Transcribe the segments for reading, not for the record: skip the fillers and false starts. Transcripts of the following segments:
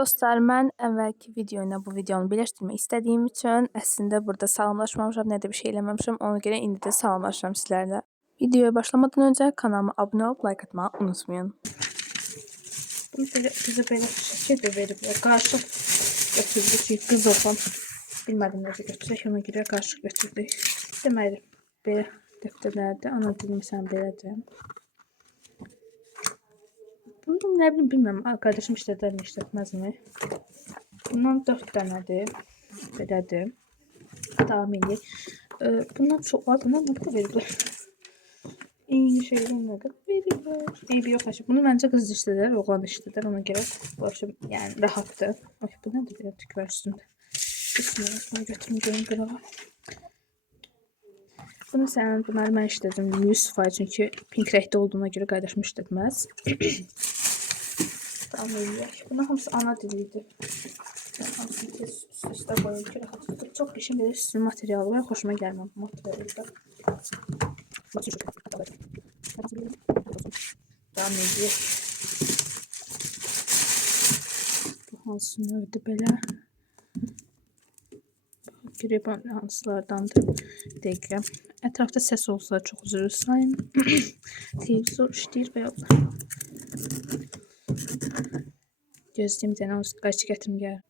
Dostlar, mən əvvəlki video ilə bu videonu birləşdirmək istədiyim üçün əslində burada salamlaşmamışam, nə də bir şey eləməmişəm. Ona görə indi də salamlaşıram sizlərlə. Videoya başlamadan öncə kanalıma abunə olub like atmağı unutmayın. Bunu bizə belə şəkil də veriblər. Qarışıq götürdük ki, qız oxum. Bilmədim necə götürək, ona görə qarışıq götürdük. Deməli, belə dəftərlərdə ana dilimi sən beləcəm. Bunu nə bilim, bilmirəm, qardaşım işlədərmi, işlətməzmi? Bundan 4 dənədir, belədir. Davam edir. Bundan çox var, bundan nə qədər veriblər? İyi şeylər nə qədər veriblər? Eybi yox, aşı. Bunu məncə qız işlədər, oğlan işlədər, ona görə bu aşı, yəni rahatdır. Ay, bu nədir belə tük var üstündə? Bismillah, bunu götürüm, görüm qırağa. Bunu sən, bunları mən işlədim 100%, çünki pink rəngdə olduğuna görə qardaşım işlətməz. Tamam, eləyək. Bunlar hamısı ana diliydi. Hamısını tez üst-üstə qoyum ki, rahat tutub. Çox işin belə üstün materialı var, xoşuma gəlməm bu materialda. Tamam, eləyək. Bu hansı növdür belə? Görək hansılardandır. Dəqiqə. Ətrafda səs olsa çox üzr sayın. Televizor işləyir və yox. Gözləyim bir dənə, qaçı gətirim gəlir.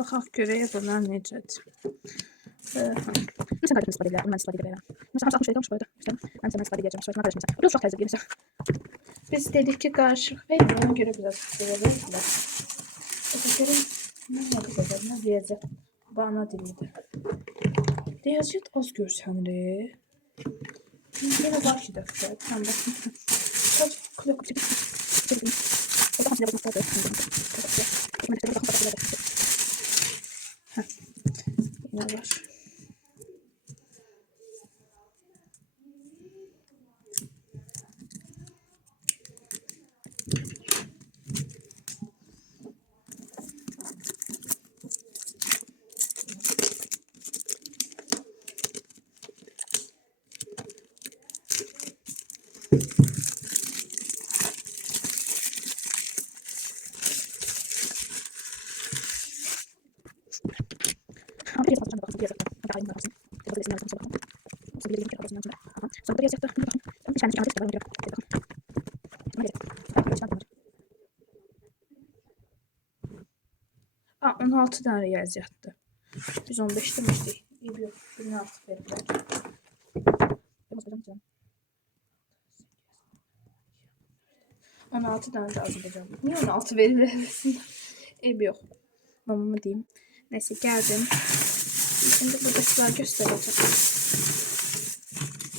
Baxaq görək bunlar necədir. Məsələn, qardaşım istifadə edirlər, bunu mən istifadə edirəm. Məsələn, 60 şeydə olmuş bu arada. Mən istifadə edəcəm, sonra qardaşım məsələn. Bu da uşaq tərzində məsələn. Biz dedik ki, qarışıq verir, ona görə biraz verirlər. Görüm, nə qədər, nə riyaziyyat, bu ana dilidir. Riyaziyyat az görsənir. Yenə var ki, dəftər, sən baxın. Çox kulak çəkib. Burada hamısı yazılmışdır. Yine var. Aa, 16 tane riyaziyyatdır. Biz 15 demiştik. İyi bir 26 verirlər. 16 tane de azalacağım. Niye 16 verirlər arasında? Eybi yox. Mamamı deyim. Neyse, geldim. Şimdi burada sizler göstereceğim.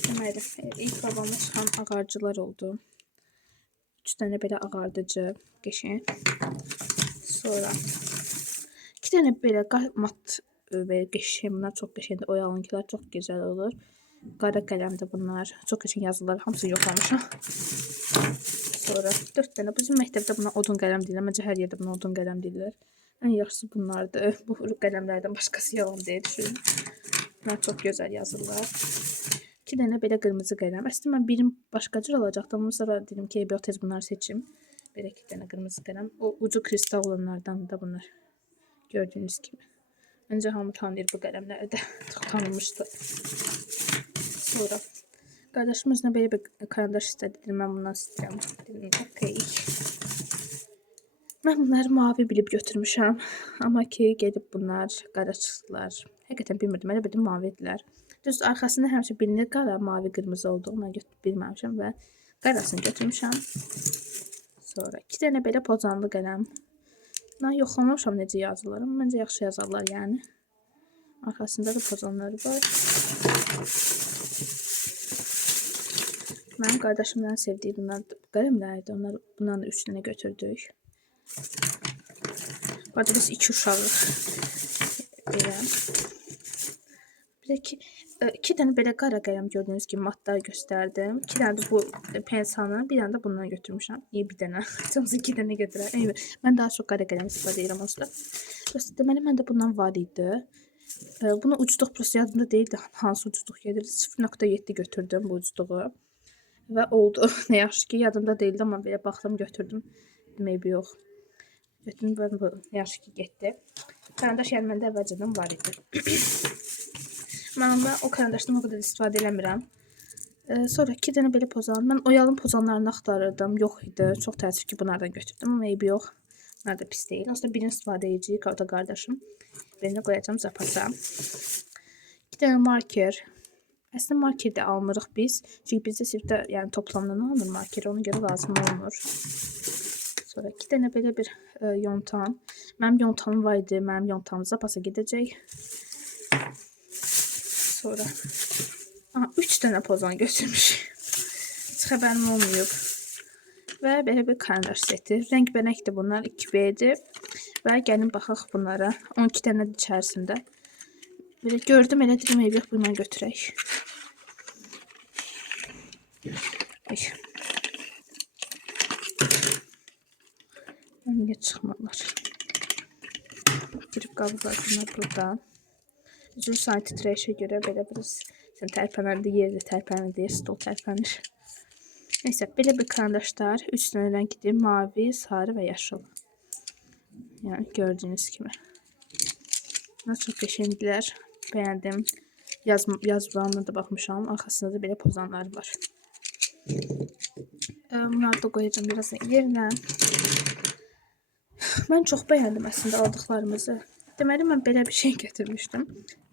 Deməli, ilk babama çıxan ağarcılar oldu. 3 tane belə ağardıcı, qəşəng. Sonra 2 tane belə mat belə qəşəng, bunlar çox qəşəngdir. Oyalanınkiler çox gözəl olur. Qara qələmdir bunlar. Çox qəşəng yazılar, hamısını yoxlamışam. Sonra 4 tane, bizim məktəbdə buna odun qələm deyirlər. Məncə hər yerdə buna odun qələm deyirlər. Ən yaxşısı bunlardır. Bu qələmlərdən başqası yalan deyil, düşünün. Bunlar çox gözəl yazırlar. 2 dənə belə qırmızı qələm. Əslində mən birim başqa cür alacaqdım. Sonra dedim ki, bir tez bunları seçim. Belə 2 dənə qırmızı qələm. O ucu kristal olanlardan da bunlar. Gördüyünüz kimi. Məncə hamı tanıyır bu qələmləri də. Çox tanınmışdı. Sonra qardaşım özünə belə bir karandaş istədi. Dedim, mən bundan istəyirəm. Dedim, okey. Mən bunları mavi bilib götürmüşəm. Amma ki, gedib bunlar qara çıxdılar. Həqiqətən bilmirdim. Elə bildim mavidirlər. Düz arxasında həmişə bilinir qara, mavi, qırmızı olduğu. Mən bilməmişəm və qarasını götürmüşəm. Sonra 2 dənə belə pozanlı qələm. Mən yoxlamamışam necə yazılarım. Məncə yaxşı yazarlar yəni. Arxasında da pozanları var. Mənim qardaşımdan sevdiyi bunlar qələmlərdir. Bundan da 3 dənə götürdük. Bu arada biz 2 uşağıq. Belə. Bir də ki, 2 dənə belə qara qələm gördüyünüz kimi matlar göstərdim. 2 dənə də bu pensanı, bir dənə də bundan götürmüşəm. İyi bir dənə. Çıxımsa 2 dənə götürər. Eyvə. Mən daha çox qara qələm istifadə edirəm onsuz da. Dostlar, deməli məndə bundan var idi. Bunu ucluq prosta yadımda deyildi. Hansı ucluq gedirdi? 0.7 götürdüm bu ucluğu. Və oldu. Nə yaxşı ki, yadımda deyildi, amma belə baxdım, götürdüm. Maybe yox. Götürdüm və bu yaxşı ki, getdi. Karandaş yəni məndə əvvəlcədən var idi. Mən onda o karandaşdan o qədər istifadə eləmirəm. Sonra 2 dənə belə pozan. Mən Oyalın pozanlarını axtarırdım. Yox idi. Çox təəssüf ki, bunlardan götürdüm. Amma eybi yox. Bunlar da pis deyil. Aslında birini istifadə edəcəyik. O da qardaşım. Birini qoyacağım zapasa. 2 dənə marker. Əslində marker də almırıq biz. Çünki bizdə sirfdə yəni toplamdan alınır marker. Ona görə lazım olmur. Sonra 2 dənə belə bir yontam. Mənim yontamım var idi. Mənim yontamım zapasa gedəcək. Sonra 3 dənə pozan götürmüş. Heç xəbərim olmayıb. Və belə bir karandaş seti. Rəngbərəngdir bunlar. 2B-dir. Və gəlin baxaq bunlara. 12 dənə içərisində. Belə gördüm, elə dedim, yox, bundan götürək. Ay. Niyə çıxmırlar? Girib qabıqlar bunlar buradan. Üzüm sayı titrəyişə görə belə bir sən tərpənəndə yerdə tərpənir, stol tərpənir. Neysə, belə bir karandaşlar 3 dənə rəngdir. Mavi, sarı və yaşıl. Yəni gördüyünüz kimi. Bunlar çox qəşəngdilər. Bəyəndim. Yazılarına da baxmışam. Arxasında da belə pozanlar var. Bunları da qoyacağım birazdan yerinə. Mən çox bəyəndim əslində aldıqlarımızı. Deməli, mən belə bir şey götürmüşdüm.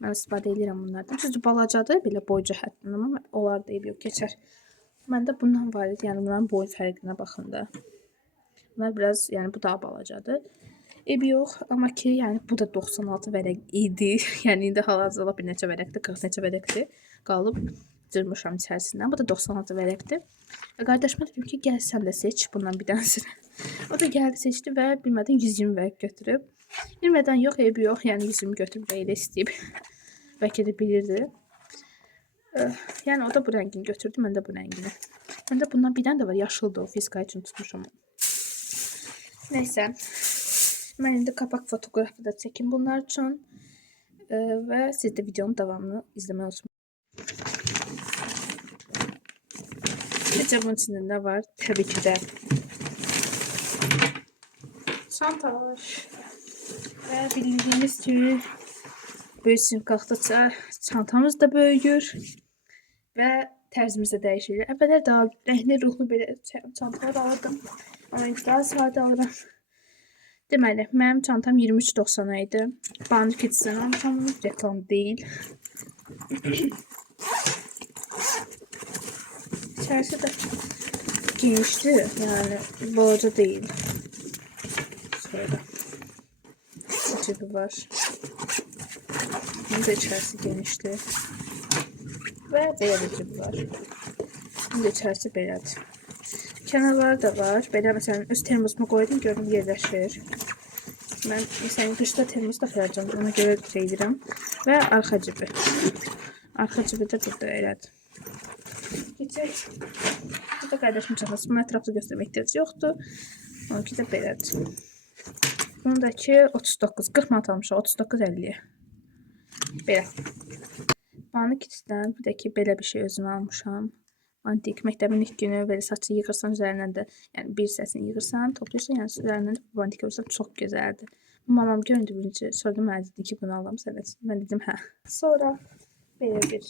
Mən istifadə edirəm bunlardan. Çünki balacadır, belə boy cəhətdən, amma onlar da yox keçər. Məndə bundan var idi, yəni bunların boy fərqinə baxın da. Bunlar biraz, yəni bu daha balacadır. Eybi yox, amma ki, yəni bu da 96 vərəq idi. Yəni indi hal-hazırda bir neçə vərəqdir, 40 neçə vərəqdir. Qalıb cırmışam içərisindən. Bu da 96 vərəqdir. Qardaşıma dedim ki, gəl sən də seç bundan bir dənəsini. O da gəldi seçdi və bilmədən 120 vərəq götürüb. Bilmədən yox, eybi yox, yəni 120 götürüb və elə istəyib. Bəlkə də bilirdi. Yəni o da bu rəngini götürdü, mən də bu rəngini. Məndə bundan bir dənə də var, yaşıldır, o fizika üçün tutmuşam. Neysə, mən indi kapak fotoqrafı da çəkim bunlar üçün və siz də videonun davamını izləmək olsun. Necə bunun içində nə var? Təbii ki də çantalar. Və bildiyiniz kimi böyük sinif qalxdıqca çantamız da böyüyür və tərzimiz də dəyişir. Əvvəllər daha rəhli ruhlu belə çantalar alırdım. Amma indi daha sadə alıram. Deməli, mənim çantam 23.90 idi. Banır keçsən almışam, reklam deyil. İçərisi də genişdir, yəni balaca deyil. Şöyle. Cebi var. Bunun da içerisi genişli. Ve belə bir cebi var. Bunun da içerisi belədir. Kənarları da var. Belə məsələn öz termosumu qoydum, gördüm yerləşir. Mən məsələn qışda termos taxıyacağım, ona görə şey edirəm. Və arxa cebi. Arxa cebi də burada elədir. Keçək. Burada qardaşım çantası. Bunu ətraflı göstərmək ehtiyac yoxdur. Onunki də belədir. Bundakı 39, 40 manat almışam, 39.50. Belə. Bana kitdən bir də ki, belə bir şey özümə almışam. Antik məktəbin ilk günü belə saçı yığırsan üzərindən də, yəni bir hissəsini yığırsan, toplayırsan, yəni üzərindən də bu antik olsa çox gözəldir. Mamam gördü birinci, sonra mənə dedi ki, bunu alam sənə. Mən dedim, hə. Sonra belə bir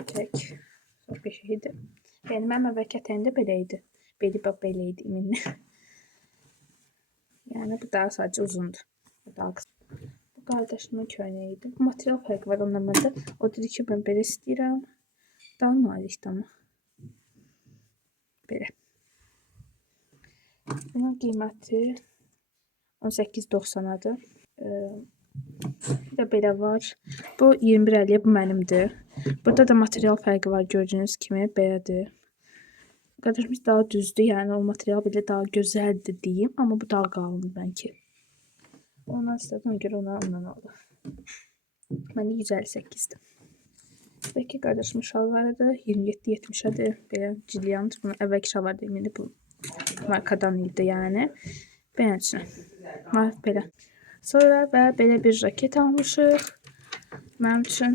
ətək, çox bir şeydir. Yəni mənim əvvəlki ətəyimdə belə idi. Beli bax belə idi iminli. Yəni bu daha sadəcə uzundur. Bu daha qısa. Bu qardaşımın köynəyidir. Bu material fərqi var ondan məndə. O dedi ki, mən belə istəyirəm. Daha nazikdir amma. Belə. Bunun qiyməti 18.90-adır. Bir də belə var. Bu 21.50, bu mənimdir. Burada da material fərqi var gördüyünüz kimi. Belədir. Qardaşımız daha düzdür, yəni o material belə daha gözəldir deyim, amma bu daha qalındır bəlkə. Ondan istədim, ona görə ondan aldım. Məndə 158'dir. Belki qardaşımın şalvarı da 27-70'ədir. Belə Cillian. Bunun əvvəlki şalvar deyim, indi bu markadan idi yəni. Beləsinə. Belə. Sonra və belə bir jaket almışıq. Mənim üçün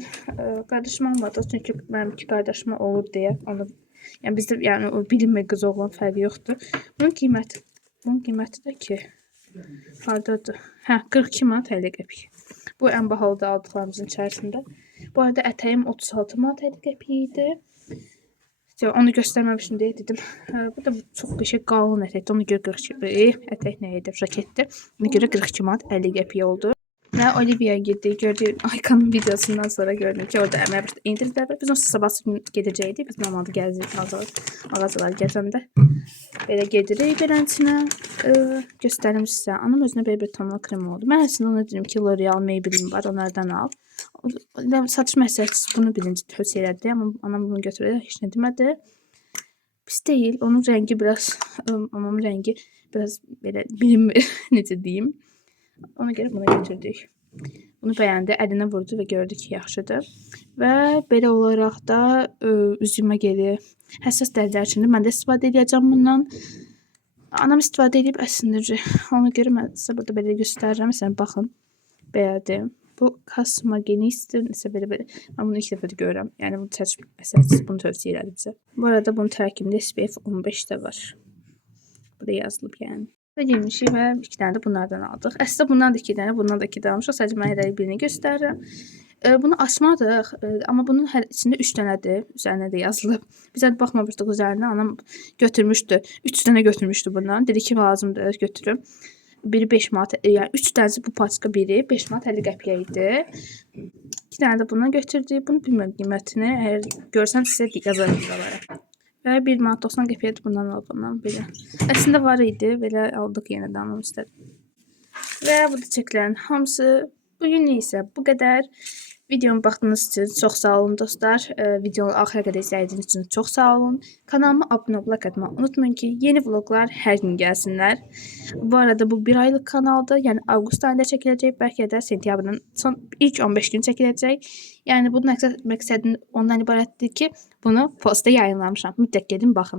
qardaşım almadı. Çünki mənim iki qardaşıma olur deyə. Onu, yəni bizdə yəni o bilinmir qız oğlan fərqi yoxdur. Bunun qiyməti də ki hardadır? Hə, 42 manat 50 qəpik. Bu ən bahalıda aldıqlarımızın içərisində. Bu arada ətəyim 36 manat 50 qəpik idi. Onu göstərməmişim deyə dedim. Bu da çox bir şey qalın ətəkdir. Ona görə 42 ətək nə idi? Jaketdir. Ona görə 42 manat 50 qəpik oldu. Və Olivia'ya getdik. Gördük Aykan'ın videosundan sonra gördüm ki orada əmək indirdiler. Biz onun sabah gün gedəcəkdik. Biz normalde gəzirik mağazalar gəzəndə. Belə gedirik beləsinə. Göstərim sizə. Anam özünə belə bir tonal krem oldu. Mən əslində ona dedim ki L'Oreal, Maybelline var. Onlardan al. Satış məsləhətçisi bunu birinci tövsiyə elədi. Amma anam bunu götürərək heç nə demədi. Pis deyil. Onun rəngi biraz, anamın rəngi biraz belə bilinmir necə deyim. Ona görə buna götürdük. Bunu bəyəndi, əlinə vurdu və gördü ki, yaxşıdır. Və belə olaraq da üzümə geri həssas dərilər üçün mən də istifadə edəcəm bundan. Anam istifadə edib əslində. Ona görə mən sizə burada belə göstərirəm. Məsələn, baxın. Belədir. Bu Cosmogenis'dir. Nəsə belə. Mən bunu ilk dəfə də görürəm. Yəni bunu çəkib məsələsiz bunu tövsiyə elədi bizə. Bu arada bunun tərkibində SPF 15 də var. Bu da yazılıb yəni. Və girmişik və 2 dənə də bunlardan aldıq. Əslində bundan da 2 dənə, bundan da 2 dənə almışıq. Sadəcə mən hələlik birini göstərirəm. Bunu açmadıq, amma bunun hər içində 3 dənədir. Üzərinə də yazılıb. Bizə də baxmamışdıq üzərinə. Anam götürmüşdü. 3 dənə götürmüşdü bundan. Dedi ki, lazımdır, götürüm. Biri 5 manat, yəni 3 dənəsi bu paçka biri 5 manat 50 qəpiyə idi. 2 dənə də bundan götürdük. Bunu bilmirəm qiymətini. Əgər görsəm sizə yazarım buralara. Və 1 manat 90 qəpiyə bundan aldım belə. Əslində var idi, belə aldıq yenə də anam istədi. Və bu da çəklərin hamısı. Bugün isə bu qədər. Videomu baxdığınız üçün çox sağ olun dostlar. Videonu axıra qədər izlədiyiniz üçün çox sağ olun. Kanalıma abunə olub like atmayı unutmayın ki, yeni vloglar hər gün gəlsinlər. Bu arada bu 1 aylıq kanaldır. Yəni avqust ayında çəkiləcək, bəlkə də sentyabrın son ilk 15 gün çəkiləcək. Yəni bunun məqsədi ondan ibarətdir ki, bunu postda yayınlamışam. Mütləq gedin baxın.